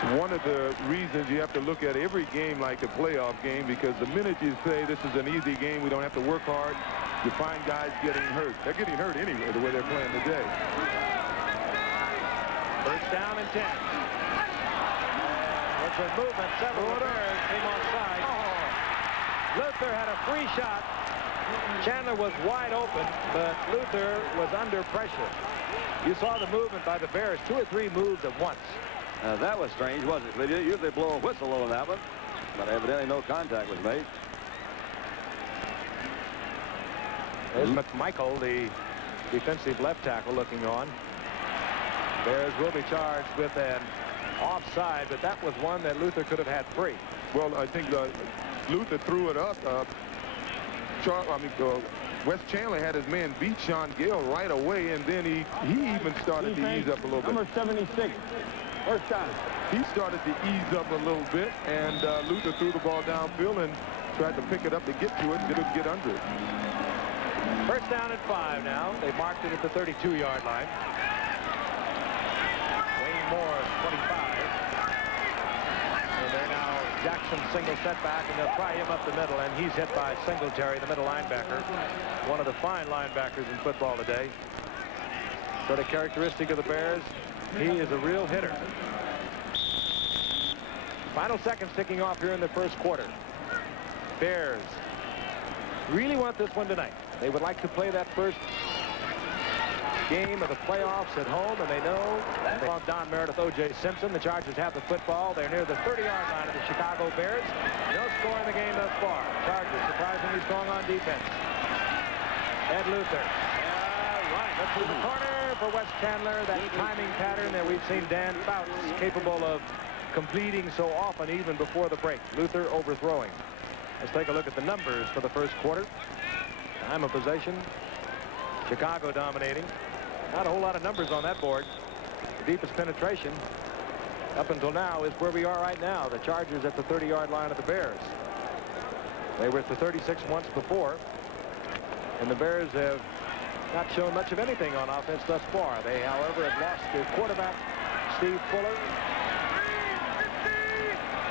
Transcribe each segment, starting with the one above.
It's one of the reasons you have to look at every game like a playoff game, because the minute you say this is an easy game, we don't have to work hard, you find guys getting hurt. They're getting hurt anyway, the way they're playing today. First down and 10. With the movement, several of the Bears came onside. Luther had a free shot. Chandler was wide open, but Luther was under pressure. You saw the movement by the Bears. 2 or 3 moved at once. That was strange, wasn't it? They usually blow a whistle on that one, but evidently no contact was made. There's McMichael, the defensive left tackle, looking on. Bears will be charged with an offside, but that was one that Luther could have had free. Well, I think Luther threw it up. Wes Chandler had his man beat Sean Gill right away, and then he even started to ease up a little bit. Number 76, first down. He started to ease up a little bit, and Luther threw the ball downfield and tried to pick it up to get to it, didn't get under it. First down and 5 now. They marked it at the 32-yard line. Wayne Moore, 25. And they're now Jackson single setback, and they'll pry him up the middle, and he's hit by Singletary, the middle linebacker. One of the fine linebackers in football today. But a characteristic of the Bears, he is a real hitter. Final seconds ticking off here in the first quarter. Bears really want this one tonight. They would like to play that first game of the playoffs at home, and they know they want Don Meredith, O.J. Simpson. The Chargers have the football. They're near the 30-yard line of the Chicago Bears. No score in the game thus far. Chargers surprisingly strong on defense. Ed Luther. Right. That's through the corner for Wes Chandler. That timing pattern that we've seen Dan Fouts capable of completing so often even before the break. Luther overthrowing. Let's take a look at the numbers for the first quarter. Time of possession. Chicago dominating. Not a whole lot of numbers on that board. The deepest penetration up until now is where we are right now. The Chargers at the 30-yard line of the Bears. They were at the 36 once before. And the Bears have not shown much of anything on offense thus far. They, however, have lost their quarterback, Steve Fuller.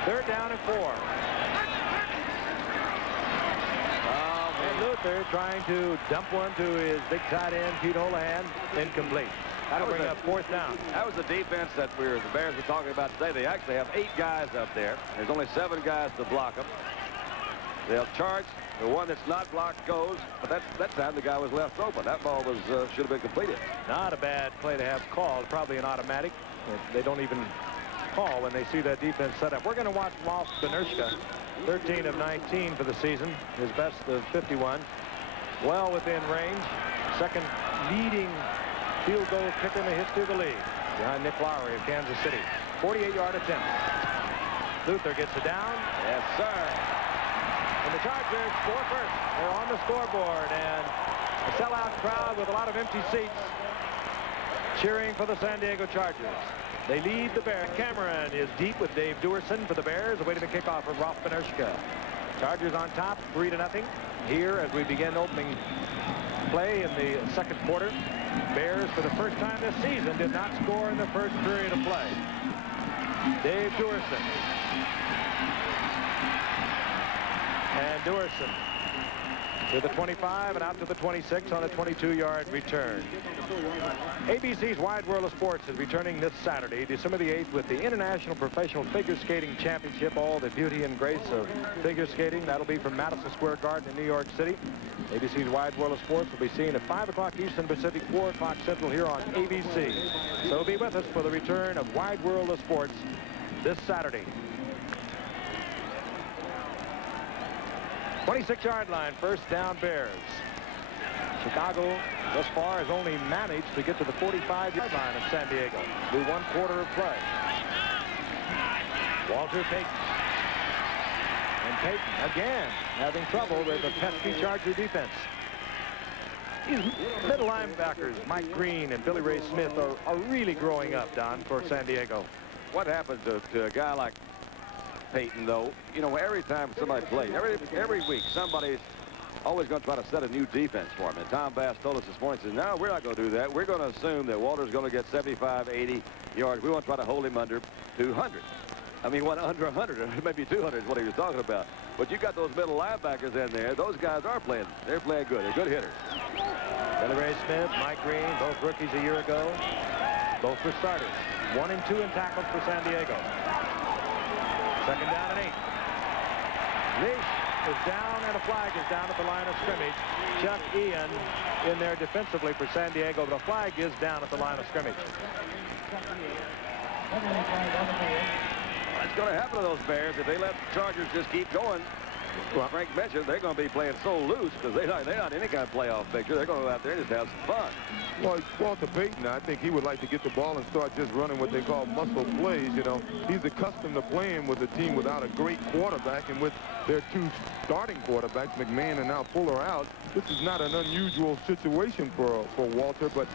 Third down and 4. Luther trying to dump one to his big tight end, Pete Holohan, incomplete. That'll bring up fourth down. That was the defense that the Bears were talking about today. They actually have 8 guys up there. There's only 7 guys to block them. They'll charge. The one that's not blocked goes, but that time the guy was left open. That ball was should have been completed. Not a bad play to have called. Probably an automatic. They don't even call when they see that defense set up. We're going to watch Rolf Benirschke. 13 of 19 for the season, his best of 51. Well within range. Second leading field goal kicker in the history of the league, behind Nick Lowry of Kansas City. 48-yard attempt. Luther gets it down. Yes, sir. And the Chargers score first. They're on the scoreboard, and a sellout crowd with a lot of empty seats cheering for the San Diego Chargers. They lead the Bears. Cameron is deep with Dave Duerson for the Bears, awaiting the kickoff from Rolf Benirschke. Chargers on top, 3-0. Here, as we begin opening play in the second quarter, Bears, for the first time this season, did not score in the first period of play. Dave Duerson. And Duerson to the 25 and out to the 26 on a 22-yard return. ABC's Wide World of Sports is returning this Saturday, December the 8th, with the International Professional Figure Skating Championship, all the beauty and grace of figure skating. That'll be from Madison Square Garden in New York City. ABC's Wide World of Sports will be seen at 5 o'clock Eastern Pacific, 4 o'clock Central here on ABC. So be with us for the return of Wide World of Sports this Saturday. 26-yard line, first down Bears. Chicago thus far has only managed to get to the 45-yard line of San Diego through 1 quarter of play. Walter Payton. And Payton again having trouble with the pesky Charger defense. These middle linebackers, Mike Green and Billy Ray Smith, are really growing up, Don, for San Diego. What happens to a guy like Payton, though? You know, every time somebody plays, every week, somebody's always going to try to set a new defense for him. And Tom Bass told us this morning, he says, no, we're not going to do that. We're going to assume that Walter's going to get 75, 80, yards. We want to try to hold him under 200. I mean, one under 100, or maybe 200 is what he was talking about. But you got those middle linebackers in there. Those guys are playing. They're playing good. They're good hitters. Billy Ray Smith, Mike Green, both rookies a year ago. Both were starters. 1 and 2 in tackles for San Diego. Second down and 8. Leash is down, and a flag is down at the line of scrimmage. Chuck Ian in there defensively for San Diego, but a flag is down at the line of scrimmage. What's going to happen to those Bears if they let the Chargers just keep going? Well, Frank mentioned they're going to be playing so loose because they're not any kind of playoff picture. They're going to go out there and just have some fun. Well, Walter Payton, I think he would like to get the ball and start just running what they call muscle plays. You know, he's accustomed to playing with a team without a great quarterback, and with their 2 starting quarterbacks, McMahon and now Fuller, out. This is not an unusual situation for Walter, but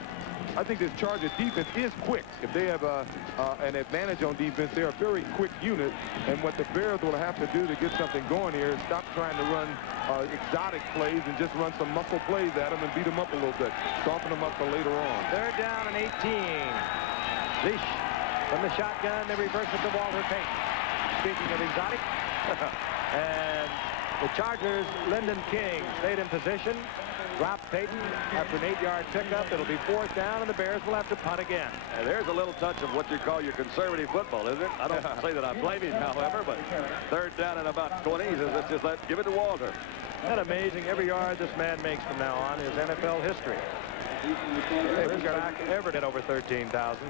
I think this Charger defense is quick. If they have an advantage on defense, they're a very quick unit. And what the Bears will have to do to get something going here is stop trying to run exotic plays and just run some muscle plays at them and beat them up a little bit. Soften them up for later on. Third down and 18. Leash from the shotgun. They reverse it to Walter Payton. Speaking of exotic. And the Chargers, Lyndon King stayed in position. Dropped Payton after an 8-yard pickup. It'll be 4th down, and the Bears will have to punt again. And there's a little touch of what you call your conservative football, isn't it? I don't say that I blame him, however, but 3rd down and about 20. He says, let's give it to Walter. Isn't that amazing? Every yard this man makes from now on is NFL history. First back ever did over 13,000.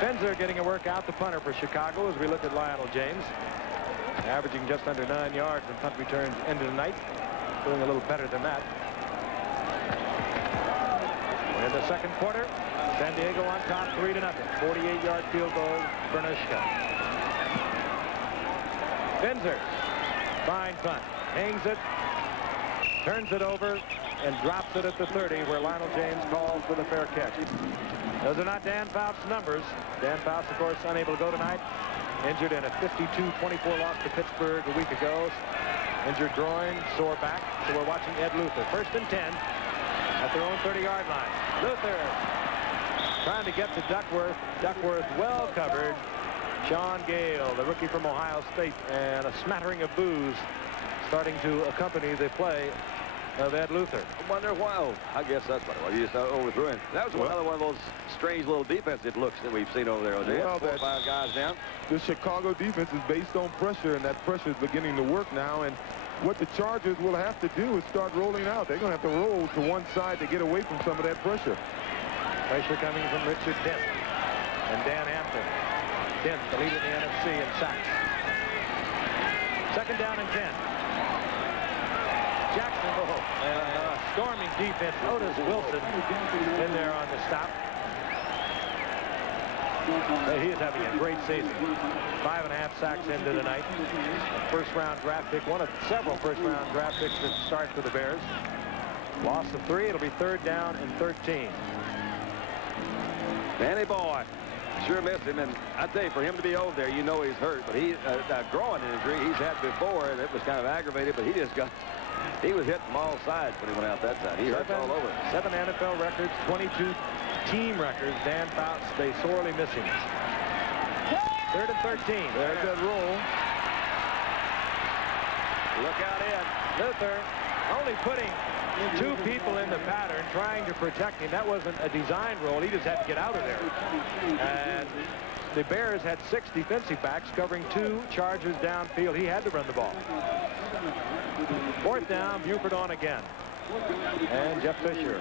Fenzer getting a workout, the punter for Chicago, as we look at Lionel James. Averaging just under 9 yards in punt returns end of the night. Doing a little better than that. In the second quarter, San Diego on top 3-0. 48-yard field goal, Bernushka. Fenzer, fine punt. Hangs it, turns it over, and drops it at the 30, where Lionel James calls for the fair catch. Those are not Dan Fouts' numbers. Dan Fouts, of course, unable to go tonight. Injured in a 52-24 loss to Pittsburgh a week ago. Injured groin, sore back. So we're watching Ed Luther. 1st and 10 at their own 30-yard line. Luther trying to get to Duckworth. Duckworth well covered. Sean Gale, the rookie from Ohio State, and a smattering of boos starting to accompany the play of Ed Luther. I wonder why. Oh, I guess that's what it was. You just overthrew him. That was another one of those strange little defensive looks that we've seen over there. Well, 4 or 5 guys down. The Chicago defense is based on pressure, and that pressure is beginning to work now. And what the Chargers will have to do is start rolling out. They're going to have to roll to one side to get away from some of that pressure. Pressure coming from Richard Dent and Dan Hampton. Dent, the leader in the NFC in sacks. 2nd down and 10. Jackson, and storming defense. Otis Wilson in there on the stop. He is having a great season. 5.5 sacks into the night. First-round draft pick, one of several first-round draft picks that start for the Bears. Loss of 3. It'll be 3rd down and 13. Danny Boy sure missed him, and I tell you, for him to be over there, you know he's hurt. But he a groin injury he's had before, and it was kind of aggravated. But he was hit from all sides when he went out that time. He hurt all over. 7 NFL records, 22 team records. Dan Fouts, they sorely miss him. 3rd and 13. There's that roll. Look out in. Luther only putting 2 people in the pattern, trying to protect him. That wasn't a design roll. He just had to get out of there. And the Bears had 6 defensive backs covering 2 Chargers downfield. He had to run the ball. 4th down, Buford on again. And Jeff Fisher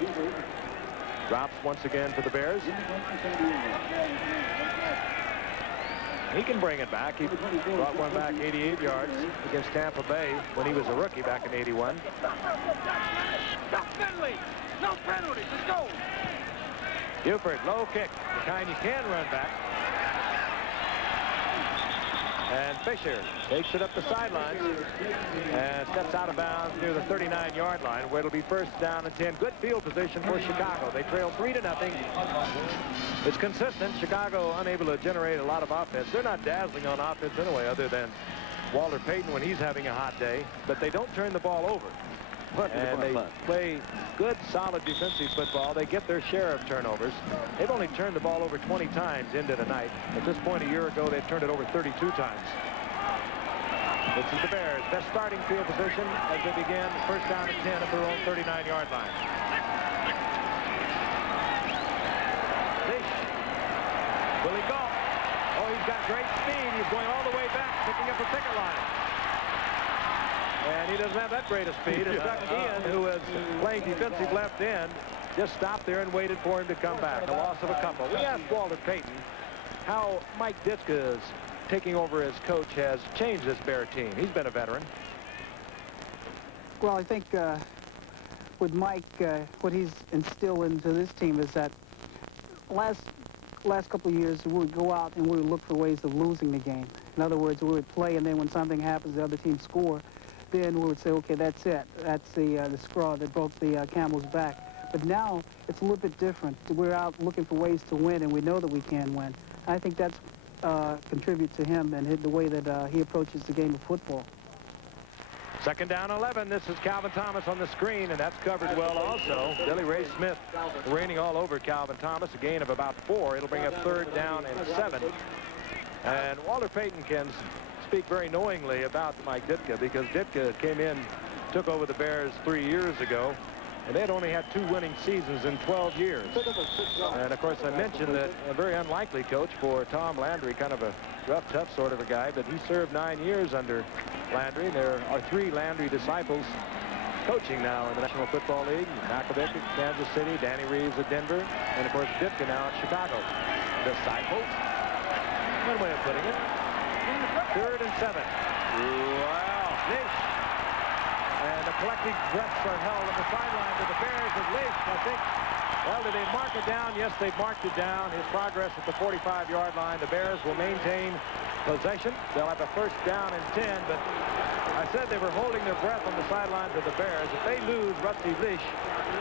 drops once again for the Bears. He can bring it back. He brought one back 88 yards against Tampa Bay when he was a rookie back in 81. No penalty! No penalty! Let's go! Buford, low kick, the kind you can run back. And Fisher takes it up the sidelines and steps out of bounds near the 39-yard line, where it'll be 1st down and 10. Good field position for Chicago. They trail 3-0. It's consistent. Chicago unable to generate a lot of offense. They're not dazzling on offense anyway, other than Walter Payton when he's having a hot day. But they don't turn the ball over. punt. And they play good, solid defensive football. They get their share of turnovers. They've only turned the ball over 20 times into the night. At this point a year ago, they'd turned it over 32 times. This is the Bears' best starting field position as they begin first down and 10 at their own 39-yard line. Lish. Will he go? Oh, he's got great speed. He's going all the way back, picking up a picket line. And he doesn't have that great of speed. And Doug Ian, who is playing defensive left end, just stopped there and waited for him to come back. A loss of a couple. We asked Walter Payton how Mike Ditka's taking over as coach has changed this Bear team. He's been a veteran. Well, I think with Mike, what he's instilled into this team is that last couple of years we would go out and we would look for ways of losing the game. In other words, we would play, and then when something happens, the other team score, then we would say, okay, that's it. That's the straw that broke the camel's back. But now it's a little bit different. We're out looking for ways to win, and we know that we can win. I think that's contribute to him and the way that he approaches the game of football. Second down 11. This is Calvin Thomas on the screen, and that's covered well also. Billy Ray Smith raining all over Calvin Thomas, a gain of about 4. It'll bring up third down and 7. And Walter Payton can speak very knowingly about Mike Ditka, because Ditka came in, took over the Bears 3 years ago, and they had only had 2 winning seasons in 12 years. And of course I mentioned that a very unlikely coach for Tom Landry, kind of a rough, tough sort of a guy, but he served 9 years under Landry. There are 3 Landry disciples coaching now in the National Football League. Malkovich at Kansas City, Danny Reeves at Denver, and of course Ditka now at Chicago. Disciples? One way of putting it. Third and 7. Wow. Lish. And the collecting breaths are held on the sideline to the Bears as Lish, I think. Well, did they mark it down? Yes, they've marked it down. His progress at the 45-yard line. The Bears will maintain possession. They'll have a first down and 10, but I said they were holding their breath on the sidelines of the Bears. If they lose Rusty Lish,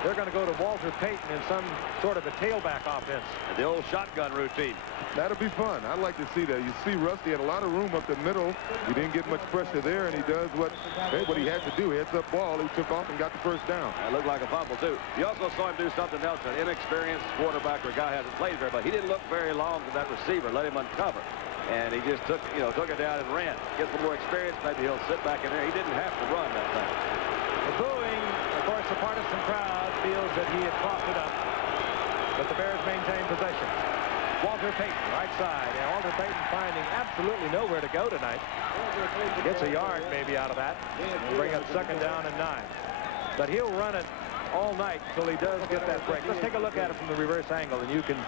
they're going to go to Walter Payton in some sort of a tailback offense. And the old shotgun routine. That'll be fun. I'd like to see that. You see Rusty had a lot of room up the middle. He didn't get much pressure there, and he does what he had to do. Heads up ball. He took off and got the first down. That looked like a fumble, too. You also saw him do something else. An inexperienced quarterback or a guy hasn't played very much. He didn't look very long to that receiver. Let him uncover. And he just took it down and ran. Get some more experience. Maybe he'll sit back in there. He didn't have to run that time. The booing, of course, the partisan crowd feels that he had coughed it up. But the Bears maintain possession. Walter Payton, right side. And Walter Payton finding absolutely nowhere to go tonight. Gets a yard maybe out of that. We'll bring up second down and 9. But he'll run it all night until he does get that break. Let's take a look at it from the reverse angle, and you can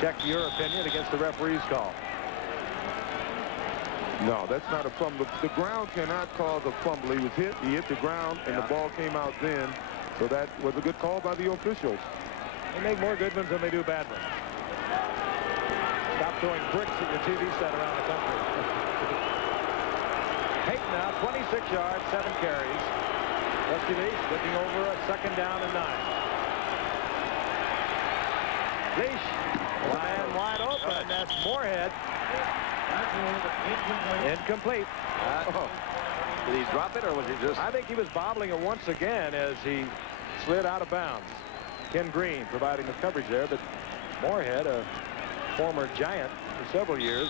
check your opinion against the referee's call. No, that's not a fumble. The ground cannot cause a fumble. He was hit. He hit the ground, and the ball came out then. So that was a good call by the officials. They make more good ones than they do bad ones. Stop throwing bricks at your TV set around the country. Payton now, 26 yards, 7 carries. Rusty Lish looking over a second down and 9. Lish, man wide open. That's Moorhead. Incomplete. Did he drop it, or was he just... I think he was bobbling it once again as he slid out of bounds. Ken Green providing the coverage there, but Moorhead, a former Giant for several years.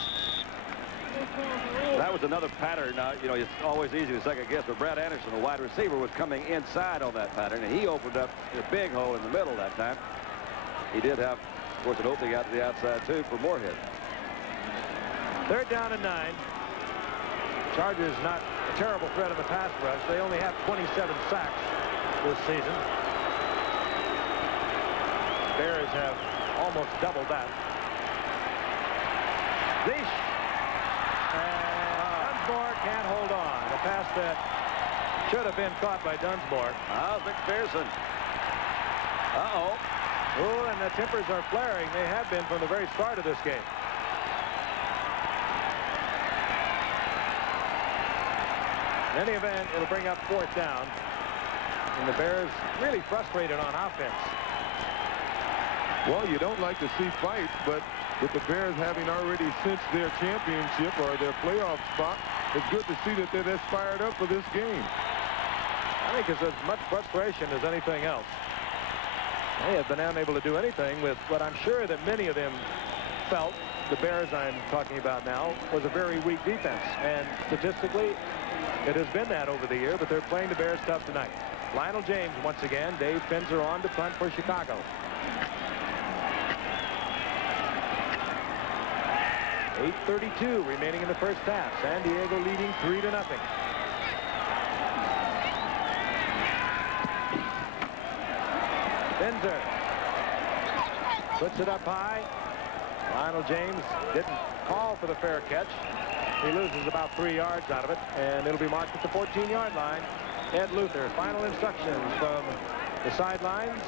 That was another pattern. It's always easy to second guess, but Brad Anderson, the wide receiver, was coming inside on that pattern, and he opened up a big hole in the middle that time. He did have, of course, an opening out to the outside, too, for Moorhead. Third down and 9. Chargers not a terrible threat in the pass rush. They only have 27 sacks this season. Bears have almost doubled that. Lish. And Dunsmore can't hold on. A pass that should have been caught by Dunsmore. McPherson. Uh-oh. Oh, and the tempers are flaring. They have been from the very start of this game. In any event, it'll bring up fourth down. And the Bears really frustrated on offense. Well, you don't like to see fights, but with the Bears having already cinched their championship or their playoff spot, it's good to see that they're this fired up for this game. I think it's as much frustration as anything else. They have been unable to do anything with what I'm sure that many of them felt, the Bears I'm talking about now, was a very weak defense. And statistically, it has been that over the year, but they're playing the Bears tough tonight. Lionel James once again. Dave Finzer on to punt for Chicago. .8:32 remaining in the first half. San Diego leading 3-0. Finzer puts it up high. Lionel James didn't call for the fair catch. He loses about 3 yards out of it, and it'll be marked at the 14-yard line. Ed Luther, final instructions from the sidelines.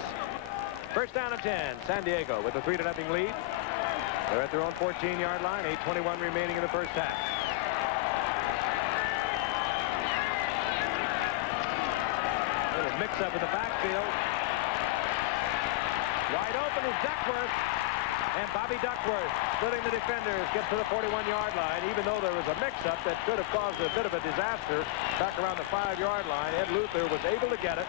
First down and 10. San Diego with a 3-0 lead. They're at their own 14-yard line. 8:21 remaining in the first half. A little mix-up in the backfield. Wide open is Duckworth. And Bobby Duckworth, splitting the defenders, gets to the 41-yard line, even though there was a mix-up that could have caused a bit of a disaster back around the 5-yard line. Ed Luther was able to get it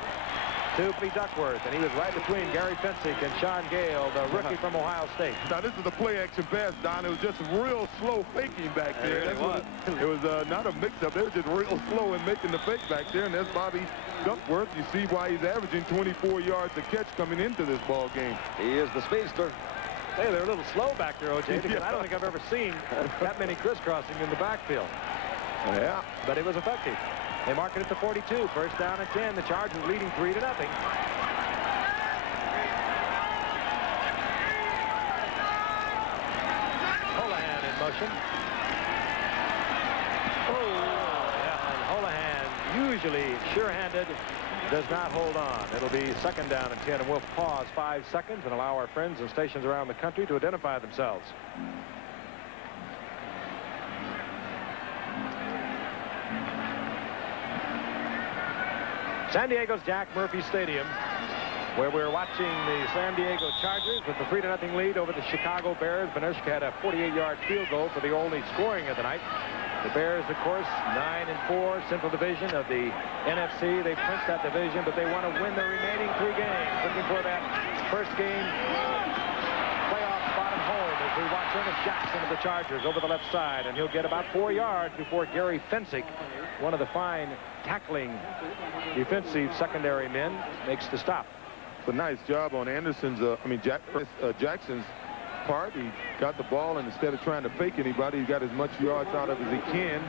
to Bobby Duckworth, and he was right between Gary Fensick and Sean Gale, the rookie from Ohio State. Now, this is a play-action pass, Don. It was just real slow faking back there. It was. It was not a mix-up. They were just real slow in making the fake back there, and that's Bobby Duckworth. You see why he's averaging 24 yards a catch coming into this ball game. He is the speedster. Hey, they're a little slow back there, O.J., because I don't think I've ever seen that many crisscrossing in the backfield. Yeah. But it was effective. They mark it at the 42. First down and 10. The Chargers leading 3-0. Holohan in motion. Oh, yeah, and Holohan, usually sure-handed, does not hold on. It'll be second down and 10, and we'll pause 5 seconds and allow our friends and stations around the country to identify themselves. San Diego's Jack Murphy Stadium, where we're watching the San Diego Chargers with the 3-0 lead over the Chicago Bears. Benershka had a 48-yard field goal for the only scoring of the night. The Bears, of course, 9-4, Central Division of the NFC. They clinched that division, but they want to win the remaining 3 games. Looking for that first game playoff spot at home as we watch Ernest Jackson of the Chargers over the left side, and he'll get about 4 yards before Gary Fensick, one of the fine tackling defensive secondary men, makes the stop. It's a nice job on Anderson's, Jackson's part. He got the ball, and instead of trying to fake anybody, he got as much yards out of as he can.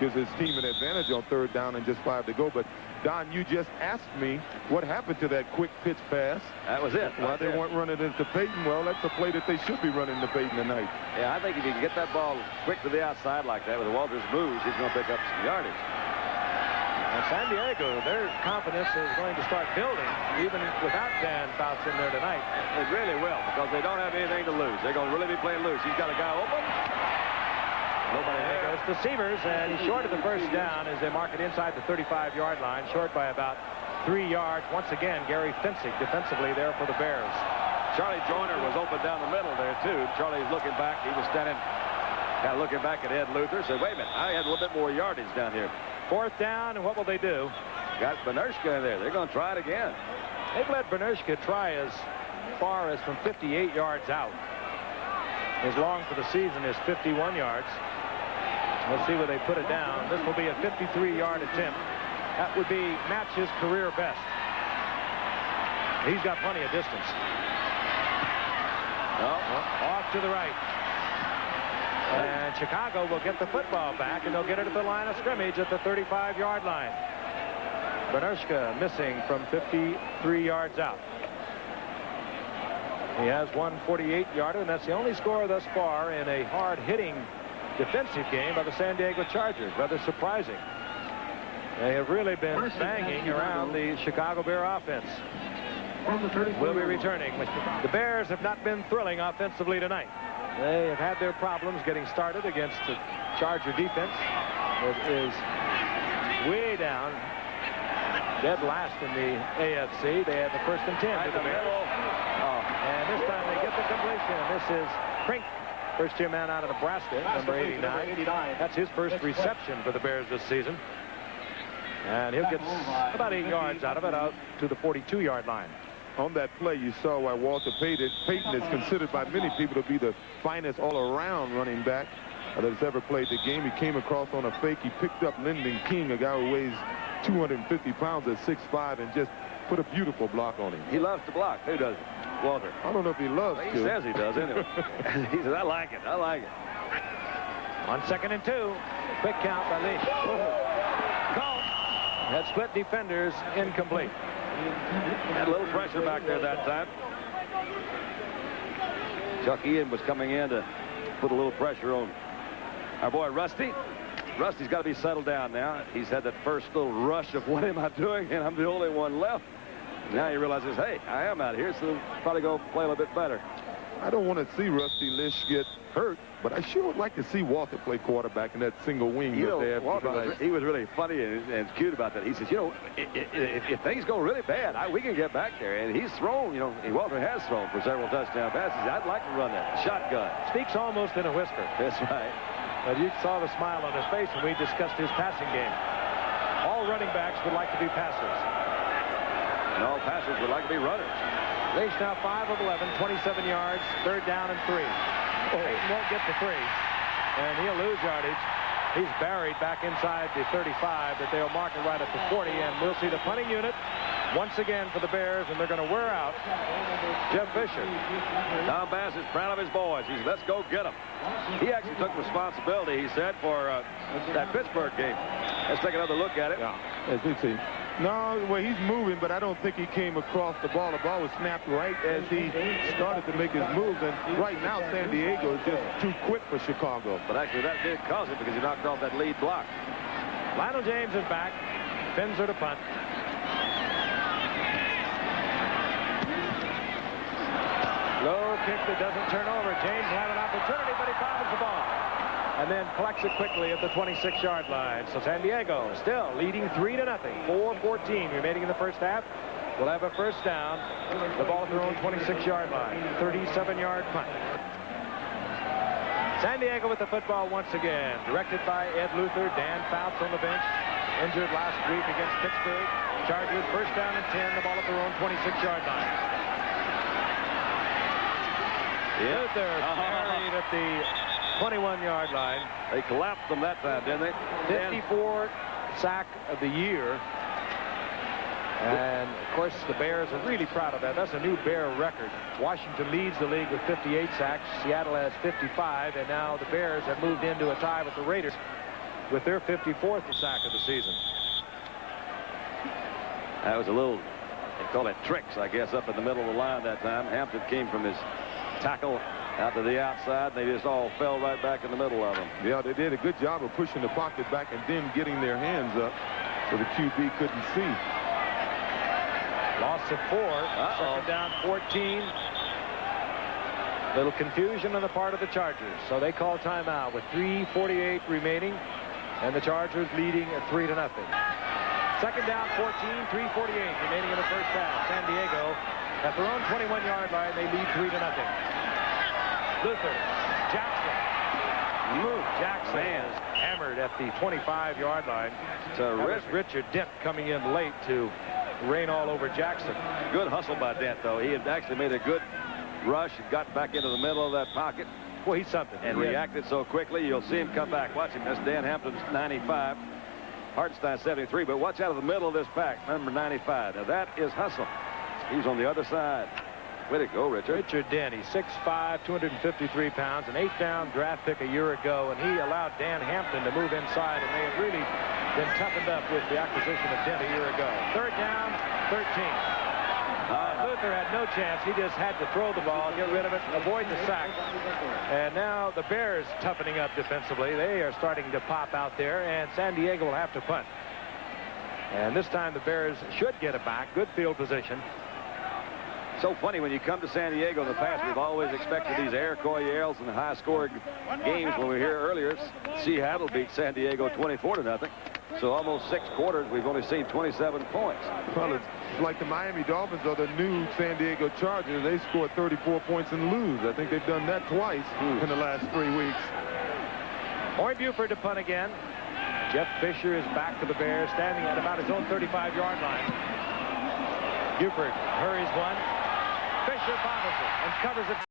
Gives his team an advantage on 3rd down and just 5 to go. But Don, you just asked me what happened to that quick pitch pass. That was it. Why they weren't running it to Peyton? Well, that's a play that they should be running to Peyton tonight. Yeah, I think if you can get that ball quick to the outside like that with Walters' moves, he's going to pick up some yardage. And San Diego, their confidence is going to start building even without Dan Fouts in there tonight. It really will, because they don't have anything to lose. They're going to really be playing loose. He's got a guy open. Nobody there. Goes to Sievers, and he's short of the first down as they mark it inside the 35-yard line, short by about 3 yards. Once again, Gary Fensick defensively there for the Bears. Charlie Joyner was open down the middle there, too. Charlie's looking back. He was standing, kind of looking back at Ed Luther. Said, wait a minute, I had a little bit more yardage down here. 4th down, and what will they do? Got Benershka in there. They're going to try it again. They've let Benershka try as far as from 58 yards out. His long for the season is 51 yards. Let's see where they put it down. This will be a 53-yard attempt. That would be match his career best. He's got plenty of distance. Off to the right. And Chicago will get the football back, and they'll get it at the line of scrimmage at the 35-yard line. Benershka missing from 53 yards out. He has one 48-yarder, and that's the only score thus far in a hard-hitting defensive game by the San Diego Chargers. Rather surprising. They have really been banging around the Chicago Bear offense. Will be returning. The Bears have not been thrilling offensively tonight. They have had their problems getting started against the Charger defense. It is way down, dead last in the AFC. They had the 1st and 10 to the Bears. And this time they get the completion. This is Krink, first-year man out of Nebraska, number 89. That's his first reception for the Bears this season. And he'll get about 8 yards out of it, out to the 42-yard line. On that play, you saw why Walter Payton is considered by many people to be the finest all-around running back that has ever played the game. He came across on a fake. He picked up Lyndon King, a guy who weighs 250 pounds at 6'5", and just put a beautiful block on him. He loves to block. Who doesn't? Walter. I don't know if he loves He to. says he does, anyway. He says, I like it. I like it. On 2nd and 2. Quick count by Lee. Call. Had split defenders, incomplete. Had a little pressure back there that time. Chuck Ian was coming in to put a little pressure on our boy Rusty. Rusty's got to be settled down now. He's had that first little rush of what am I doing, and I'm the only one left. Now he realizes, hey, I am out here, so probably go play a little bit better. I don't want to see Rusty Lish get hurt, but I sure would like to see Walter play quarterback in that single wing. You know, that they have Walter provided. he was really funny and cute about that. He says, you know, if things go really bad, we can get back there. And he's thrown, you know, Walter has thrown for several touchdown passes. I'd like to run that shotgun. Speaks almost in a whisper. That's right. But you saw the smile on his face when we discussed his passing game. All running backs would like to be passers. And all passers would like to be runners. Leach now 5 of 11, 27 yards, 3rd down and 3. Payton won't get the 3, and he'll lose yardage. He's buried back inside the 35, but they'll mark it right at the 40, and we'll see the punting unit once again for the Bears, and they're going to wear out Jeff Fisher. Tom Bass is proud of his boys. He says, let's go get them. He actually took responsibility, he said, for that Pittsburgh game. Let's take another look at it. Yeah, as we see. No, well, he's moving, but I don't think he came across the ball. The ball was snapped right as he started to make his moves, and right now San Diego is just too quick for Chicago. But actually, that did cause it because he knocked off that lead block. Lionel James is back. Finzer to punt. Low kick that doesn't turn over. James had an opportunity, but he fouls the ball. And then collects it quickly at the 26-yard line. So San Diego still leading 3-0. 4:14 remaining in the first half. We'll have a first down. The ball at their own 26-yard line. 37-yard punt. San Diego with the football once again. Directed by Ed Luther. Dan Fouts on the bench. Injured last week against Pittsburgh. Chargers first down and 10. The ball at their own 26-yard line. Luther buried at the 21-yard line. They collapsed them that time, didn't they? 54th sack of the year. And, of course, the Bears are really proud of that. That's a new Bear record. Washington leads the league with 58 sacks. Seattle has 55. And now the Bears have moved into a tie with the Raiders with their 54th sack of the season. That was a little, they call it tricks, I guess, up in the middle of the line that time. Hampton came from his tackle out to the outside. They just all fell right back in the middle of them. Yeah, they did a good job of pushing the pocket back and then getting their hands up so the QB couldn't see. Loss of 4. Second down, 14. Little confusion on the part of the Chargers. So they call timeout with 3:48 remaining. And the Chargers leading at 3-0. Second down, 14, 3:48 remaining in the first half. San Diego at their own 21-yard line. They lead 3-0. Luther, Jackson. Jackson is hammered at the 25-yard line. So Richard Dent coming in late to rain all over Jackson. good hustle by Dent, though. He had actually made a good rush and got back into the middle of that pocket. Well, he's something. And reacted so quickly. You'll see him come back. Watch him. That's Dan Hampton's 95. Hartenstein 73. But watch out of the middle of this pack. Number 95. Now, that is hustle. He's on the other side. Way to go, Richard. Richard Dent, he's 6'5", 253 pounds, an 8th-down draft pick a year ago, and he allowed Dan Hampton to move inside, and they have really been toughened up with the acquisition of Dent a year ago. 3rd down, 13. Luther had no chance. He just had to throw the ball, get rid of it, avoid the sack. And now the Bears toughening up defensively. They are starting to pop out there, and San Diego will have to punt. And this time the Bears should get it back. Good field position. So funny, when you come to San Diego in the past, we've always expected these air coyers and high-scoring games. When we were here earlier, Seattle beat San Diego 24-0. So almost 6 quarters, we've only seen 27 points. Well, it's like the Miami Dolphins are the new San Diego Chargers. They scored 34 points and lose. I think they've done that twice in the last 3 weeks. Roy Buford to punt again. Jeff Fisher is back to the Bears, standing at about his own 35-yard line. Buford hurries one. Fisher bottles it and covers it.